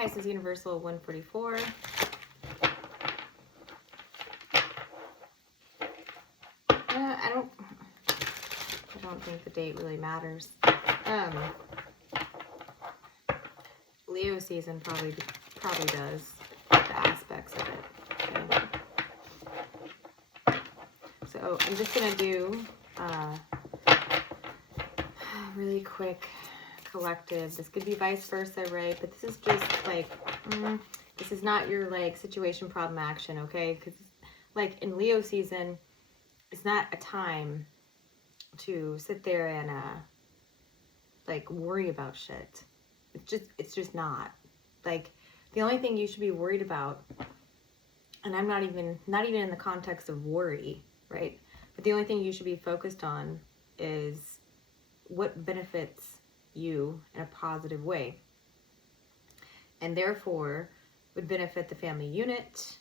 highest is universal, 144. I don't think the date really matters. Leo season probably does, the aspects of it. Okay. So I'm just gonna do really quick collective. This could be vice versa, right? But this is just like, this is not your like situation, problem, action, okay? Because like in Leo season, it's not a time to sit there and like worry about shit. It's just not. Like the only thing you should be worried about, and I'm not even in the context of worry, right? But the only thing you should be focused on is what benefits you in a positive way, and therefore would benefit the family unit,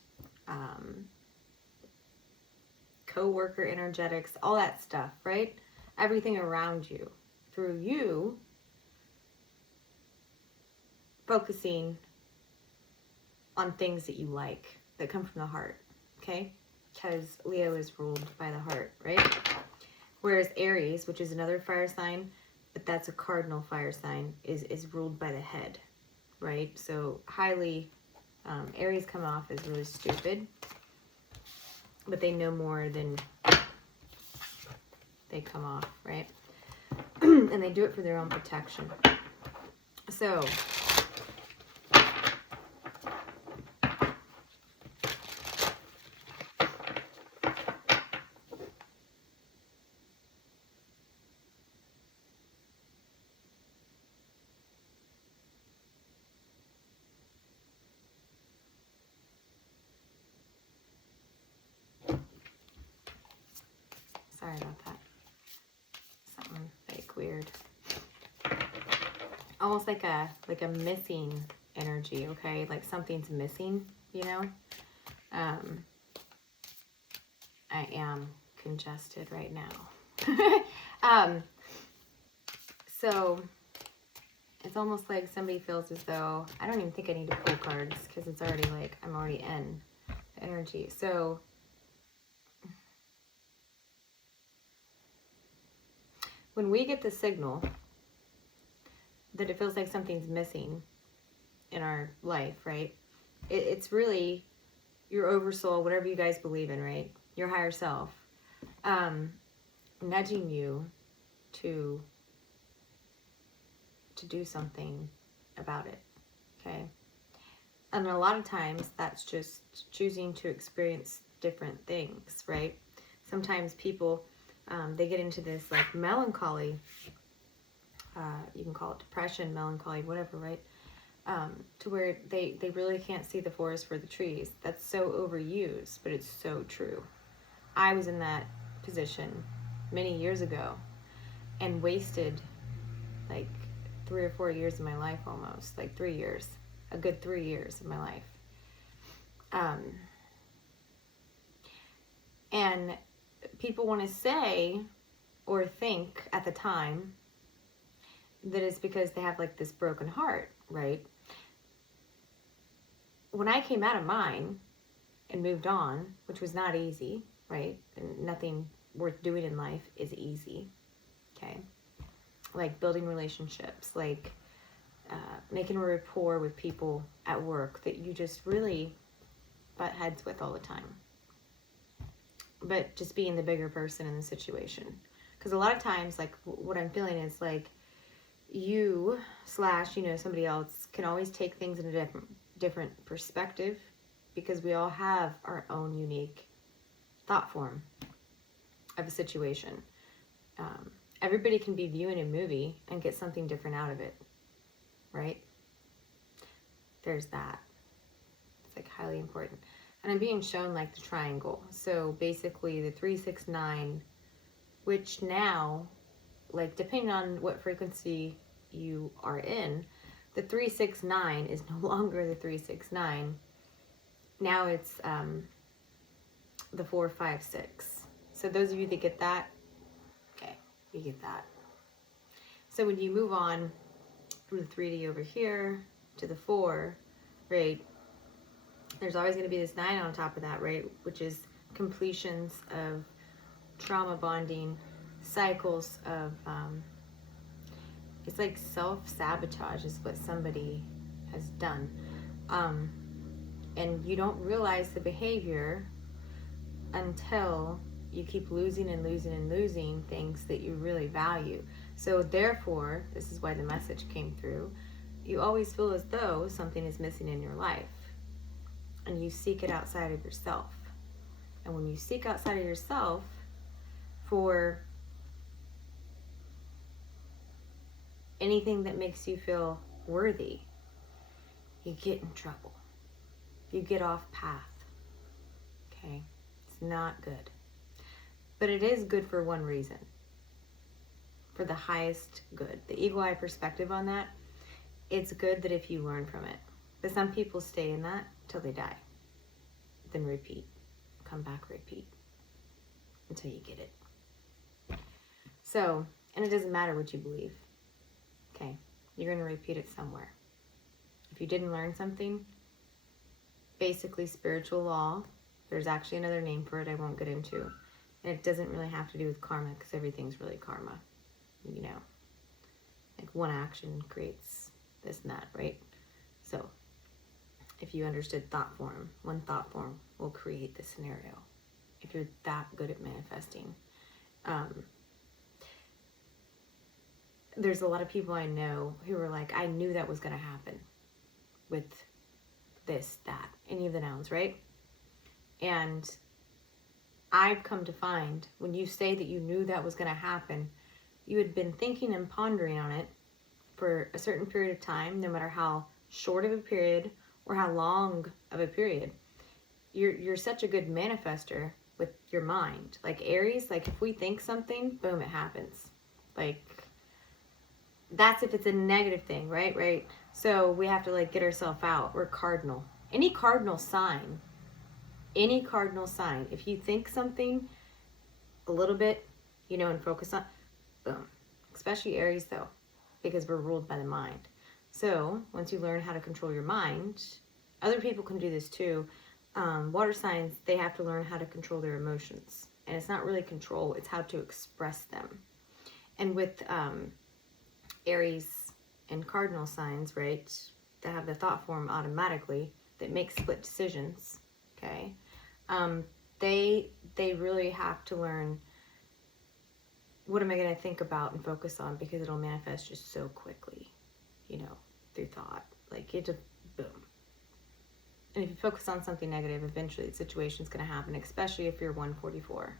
co-worker energetics, all that stuff, right? Everything around you, through you focusing on things that you like, that come from the heart, okay? Because Leo is ruled by the heart, right? Whereas Aries, which is another fire sign, but that's a cardinal fire sign, is ruled by the head, right? So highly, Aries come off as really stupid, but they know more than they come off, right? And they do it for their own protection. So sorry about that. Something fake weird. Almost like a missing energy, okay? Like something's missing, you know? I am congested right now. So it's almost like somebody feels as though I don't even think I need to pull cards because it's already like I'm already in the energy. So when we get the signal that it feels like something's missing in our life, right? It's really your oversoul, whatever you guys believe in, right? Your higher self, nudging you to do something about it, okay? And a lot of times that's just choosing to experience different things, right? Sometimes people, they get into this like melancholy, you can call it depression, melancholy, whatever, right? To where they really can't see the forest for the trees. That's so overused, but it's so true. I was in that position many years ago and wasted like 3 or 4 years of my life, almost like 3 years, a good 3 years of my life. And people want to say or think at the time that it's because they have like this broken heart, right? When I came out of mine and moved on, which was not easy, right? And nothing worth doing in life is easy, okay? Like building relationships, like making a rapport with people at work that you just really butt heads with all the time. But just being the bigger person in the situation. Because a lot of times, like what I'm feeling is like you / somebody else can always take things in a different perspective, because we all have our own unique thought form of a situation. Everybody can be viewing a movie and get something different out of it, right? There's that. It's like highly important. And I'm being shown like the triangle. So basically the 3, 6, 9, which now, like depending on what frequency you are in, the 3, 6, 9 is no longer the 3, 6, 9. Now it's the 4, 5, 6. So those of you that get that, okay, you get that. So when you move on from the 3D over here to the 4, right? There's always going to be this 9 on top of that, right? Which is completions of trauma bonding, cycles of, it's like self-sabotage is what somebody has done. And you don't realize the behavior until you keep losing and losing and losing things that you really value. So therefore, this is why the message came through, you always feel as though something is missing in your life, and you seek it outside of yourself. And when you seek outside of yourself for anything that makes you feel worthy, you get in trouble. You get off path. Okay? It's not good. But it is good for one reason. For the highest good. The eagle eye perspective on that, it's good that if you learn from it. But some people stay in that till they die. Then repeat. Come back, repeat. Until you get it. So, and it doesn't matter what you believe. Okay? You're going to repeat it somewhere. If you didn't learn something, basically spiritual law, there's actually another name for it I won't get into. And it doesn't really have to do with karma, because everything's really karma. You know, like one action creates this and that, right? So if you understood thought form, one thought form will create the scenario. If you're that good at manifesting. There's a lot of people I know who are like, I knew that was going to happen with this, that, any of the nouns, right? And I've come to find when you say that you knew that was going to happen, you had been thinking and pondering on it for a certain period of time, no matter how short of a period or how long of a period. You're such a good manifester with your mind. Like Aries, like if we think something, boom, it happens. Like that's if it's a negative thing, right? Right. So we have to like get ourselves out. We're cardinal. Any cardinal sign, if you think something a little bit, you know, and focus on, boom. Especially Aries though, because we're ruled by the mind. So once you learn how to control your mind, other people can do this too. Water signs, they have to learn how to control their emotions. And it's not really control, it's how to express them. And with Aries and cardinal signs, right, that have the thought form automatically, that make split decisions, okay, they really have to learn, what am I going to think about and focus on, because it'll manifest just so quickly, you know, through thought. Like it just, boom. And if you focus on something negative, eventually the situation's going to happen, especially if you're 144.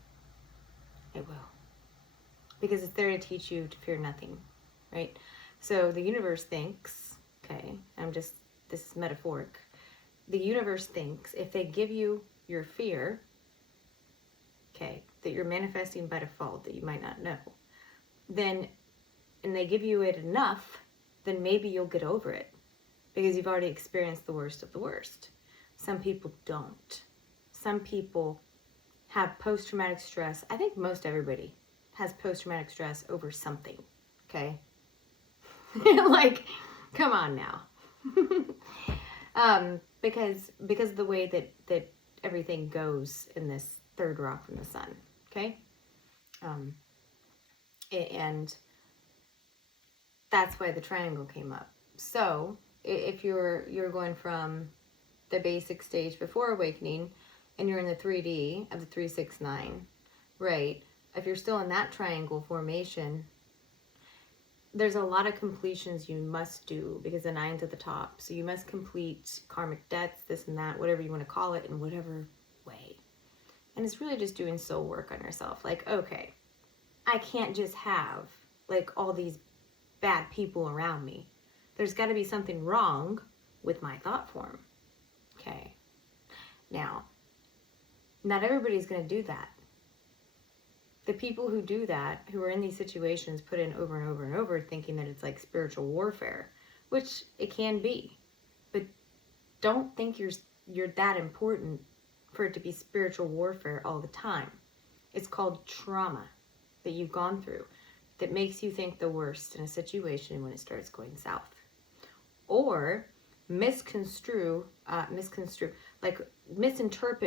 It will. Because it's there to teach you to fear nothing, right? So the universe thinks, okay, this is metaphoric. The universe thinks if they give you your fear, okay, that you're manifesting by default, that you might not know, then, and they give you it enough, then maybe you'll get over it because you've already experienced the worst of the worst. Some people don't. Some people have post-traumatic stress. I think most everybody has post-traumatic stress over something, okay? Like, come on now. Because of the way that everything goes in this third rock from the sun, okay? And that's why the triangle came up. So if you're going from the basic stage before awakening and you're in the 3D of the 369, right? If you're still in that triangle formation, there's a lot of completions you must do because the 9's at the top. So you must complete karmic debts, this and that, whatever you want to call it, in whatever way. And it's really just doing soul work on yourself. Like, okay, I can't just have like all these bad people around me. There's got to be something wrong with my thought form. Okay. Now, not everybody's going to do that. The people who do that, who are in these situations, put in over and over and over, thinking that it's like spiritual warfare, which it can be. But don't think you're that important for it to be spiritual warfare all the time. It's called trauma that you've gone through that makes you think the worst in a situation when it starts going south. Or misinterpret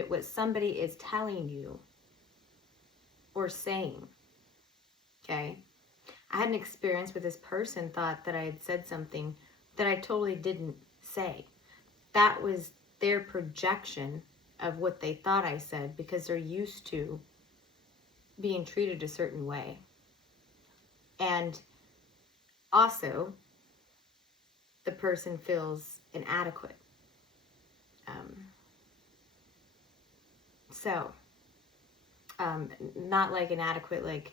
what somebody is telling you or saying. Okay? I had an experience where this person thought that I had said something that I totally didn't say. That was their projection of what they thought I said because they're used to being treated a certain way. And also, the person feels inadequate. Not like inadequate, like,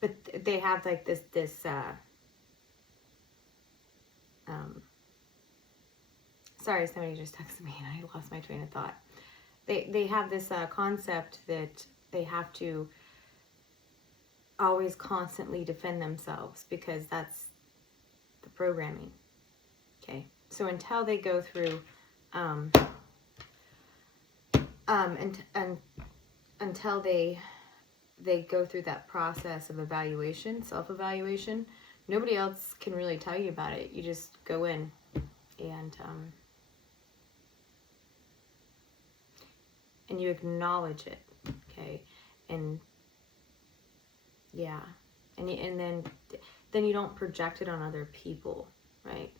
but they have like this sorry, somebody just texted me and I lost my train of thought. They have this concept that they have to always constantly defend themselves because that's the programming. Okay, so until they go through until they go through that process of evaluation, self-evaluation, nobody else can really tell you about it. You just go in and you acknowledge it, okay? And yeah, and then you don't project it on other people, right?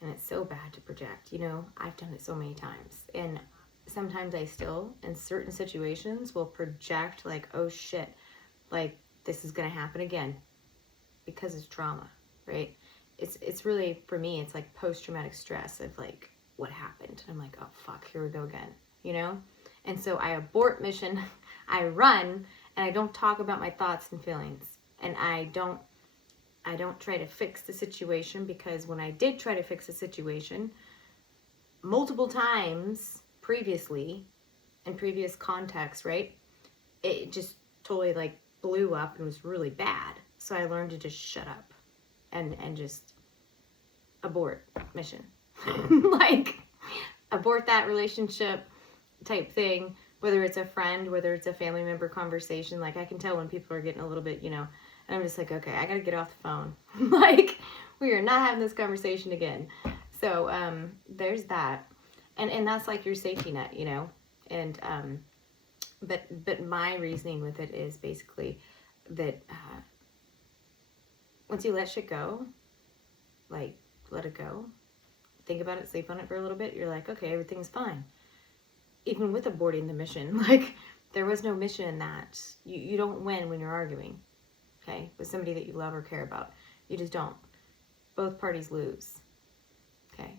And it's so bad to project, you know. I've done it so many times, and sometimes I still, in certain situations, will project like, oh shit, like this is gonna happen again, because it's trauma, right? It's really, for me, it's like post-traumatic stress of like what happened. I'm like, oh fuck, here we go again, you know. And so I abort mission, I run, and I don't talk about my thoughts and feelings, and I don't try to fix the situation, because when I did try to fix the situation multiple times previously, in previous contexts, right, it just totally like blew up and was really bad. So I learned to just shut up and just abort mission. Like abort that relationship type thing, whether it's a friend, whether it's a family member conversation. Like I can tell when people are getting a little bit, you know, and I'm just like, okay, I gotta get off the phone. Like we are not having this conversation again. So there's that. And that's like your safety net, you know. And but my reasoning with it is basically that once you let shit go, like let it go, think about it, sleep on it for a little bit, you're like, okay, everything's fine. Even with aborting the mission, like there was no mission in that. You don't win when you're arguing, okay, with somebody that you love or care about. You just don't. Both parties lose, okay.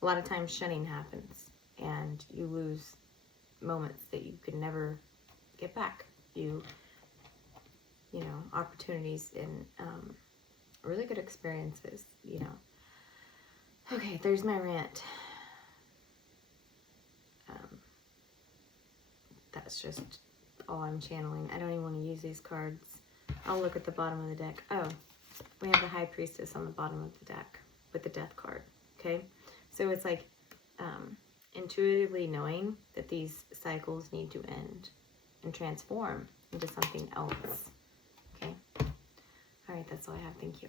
A lot of times shunning happens and you lose moments that you could never get back. You know, opportunities and really good experiences, you know. Okay, there's my rant. That's just all I'm channeling. I don't even want to use these cards. I'll look at the bottom of the deck. Oh, we have the High Priestess on the bottom of the deck with the Death card, okay? So it's like intuitively knowing that these cycles need to end and transform into something else, okay? All right, that's all I have. Thank you.